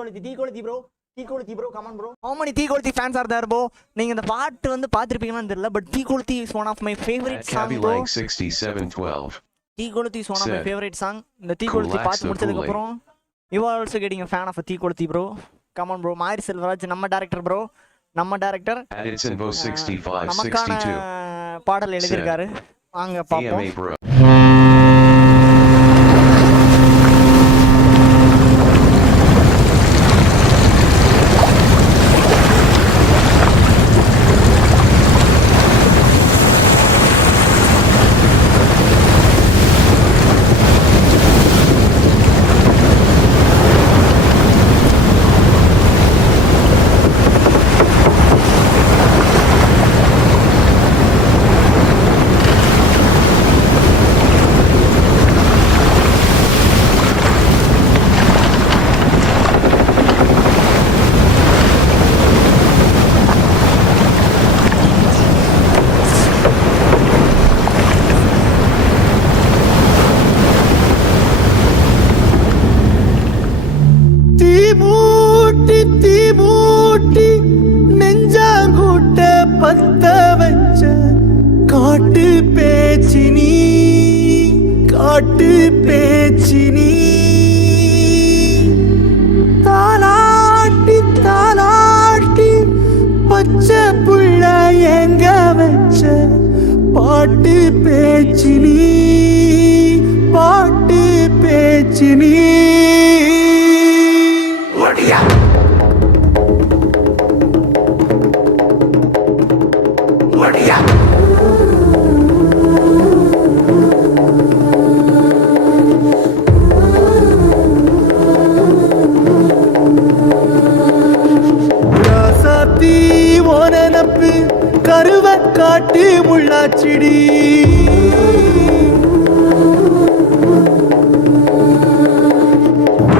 தீக்கொளுத்தி bro, தீக்கொளுத்தி bro, come on bro. How many தீக்கொளுத்தி fans are there bro? நீங்க இந்த பாட்டு வந்து பாத்திருப்பீங்கன்னு தெரியல, பட் தீக்கொளுத்தி is one of my favorite song bro. 6712. தீக்கொளுத்தி is one of my favorite song. இந்த தீக்கொளுத்தி பாத்து முடிச்சதுக்கு அப்புறம் you are also getting a fan of a தீக்கொளுத்தி bro. Come on bro. மாரி செல்வராஜ் நம்ம டைரக்டர் bro. நம்ம டைரக்டர் நமக்கான பாடல் எழுதியிருக்காரு. வாங்க பாப்போம். தாலாட்டி தாலாட்டி பச்சை புள்ள எங்க வச்ச பாட்டு பேச்சினி பாட்டு பேச்சினி ஒடியா ஒடியா கருவ காட்டு முள்ளாச்சிடி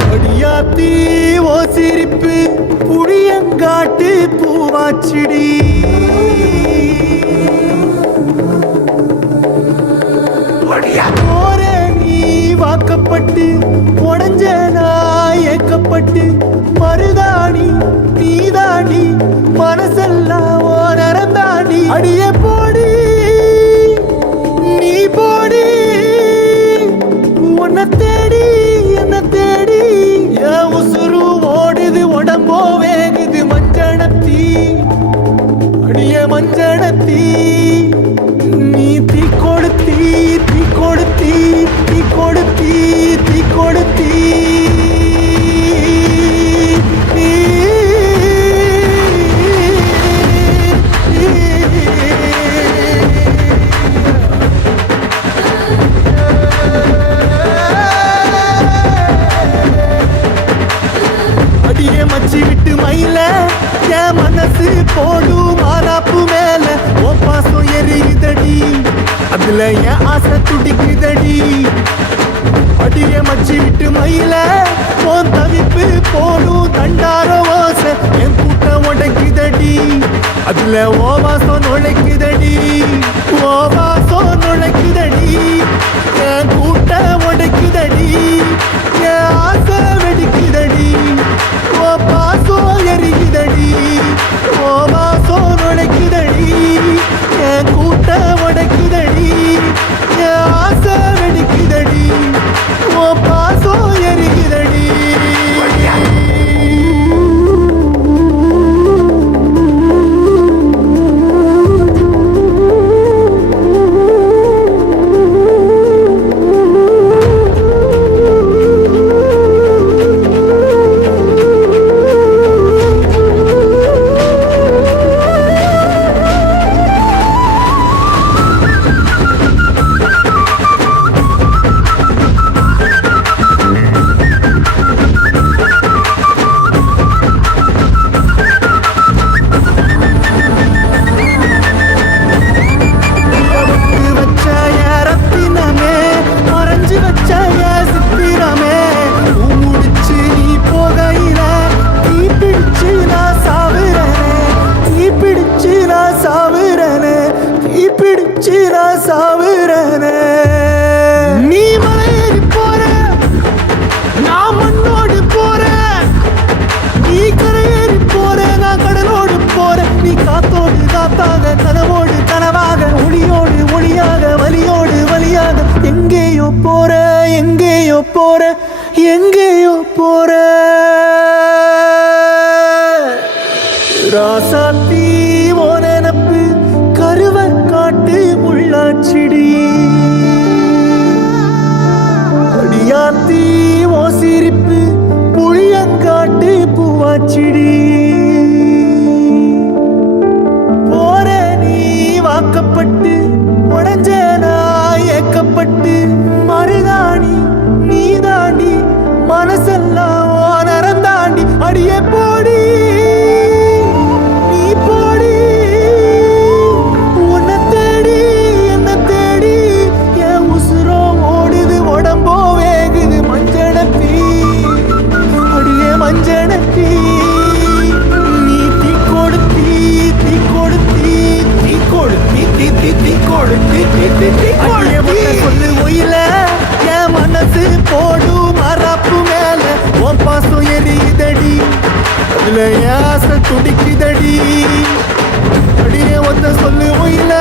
அடியாத்தி ஓ சிரிப்பு புளியங்காட்டு பூவாச்சிடி போரே நீ வாக்கப்பட்டு உடஞ்ச நான் ஏக்கப்பட்டு மருதாணி நீதாண்டி மனசெல்லாம் ஓரந்தாண்டி அடிய போடி நீ போடி உன்னை தேடி என்ன தேடி என் உசுரு ஓடுது உடம்போ வேகுது மஞ்சனத்தி அடிய மஞ்சனத்தி நீ தீ கொடுத்தி தீ கொடுத்தி தீ கொடுத்தி தீ கொடுத்தி அடிய மச்சி விட்டு மயில என் மனசு போடும் மாறாப்பு மேல ஓ பாசம் எரியுதடி அதுல என் ஆசை துடிக்குதடி அடிய மச்சி விட்டு மயில போன் தவிப்பு போடும் தண்டார ஓசை என் கூட்டம் உடைக்குதடி அதுல ஓ வாசம் நுழைக்குதடி ஓ வாசம் நுழைக்குதடி என் கூட்டம் உடைக்குதடி என் ஆசை வெடிக்குதடி ஓ பாசம் எரிக்குதடி ஓ வாசம் நுழைக்குதடி என் கூட்டம் உடைக்குதடி என் ஆசை வெடிக்குதடி ஓ பாசம் எரிக்குதடி நீ காத்தோடு காத்தாக கனவோடு கனவாக ஒளியோடு ஒளியாக வலியோடு வலியாக எங்கேயோ போற எங்கேயோ போற எங்கேயோ போற ராசாத்தி ஓ நினப்பு கருவ காட்டு முள்ளாச்சிடி அடியாத்தி ஓ சிரிப்பு புளியங்காட்டு பூவாச்சிடி போற நீ வாக்கப்பட்டு உடஞ்ச நான் ஏக்கப்பட்டு மருதாணி நீ தாண்டி மனசெல்லாம் ஓ நரந்தாண்டி அடியே போடி நீ போடி உன்னை தேடி என்ன தேடி என் உசுரோ ஓடுது உடம்போ வேகுது மஞ்சனத்தி அடியே மஞ்சனத்தி நீ தீ கொடுத்தி தீ கொடுத்தி தீ கொடுத்தி தீ தீ தீ கொடுத்தி தீ தீ தீ கொடுத்தி சொல்லு ஒயில என் மனசு போடும் மரப்பு மேல உன் பாசம் எரியுதடி அதுல என் ஆசை துடிக்குதடி அடியே ஒத்த சொல்லு ஒயில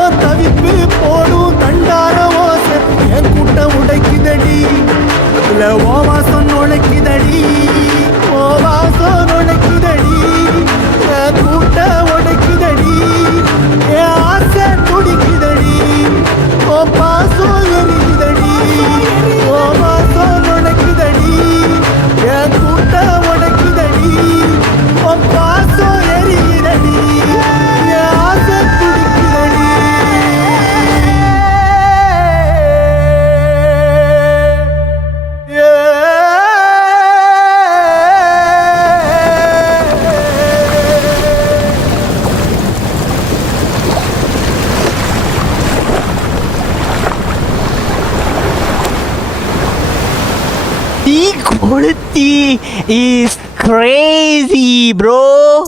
உன் தவிப்பு போடும் தண்டார ஓசை என் கூட்டம் உடைக்குதடி அதுல ஓ வாசம் நுழைக்குதடி ஓ வாசம் நுழைக்குதடி என் கூட்டம் உடைக்குதடி என் ஆசை துடிக்குதடி ஓ பாசம் எரிக்குதடி ஓ வாசம் நுழைக்குதடி என் கூட்டம் உடைக்குதடி ஓ பாசம் எரிக்குதடி என் ஆசை துடிக்குதடி T quality is crazy, bro.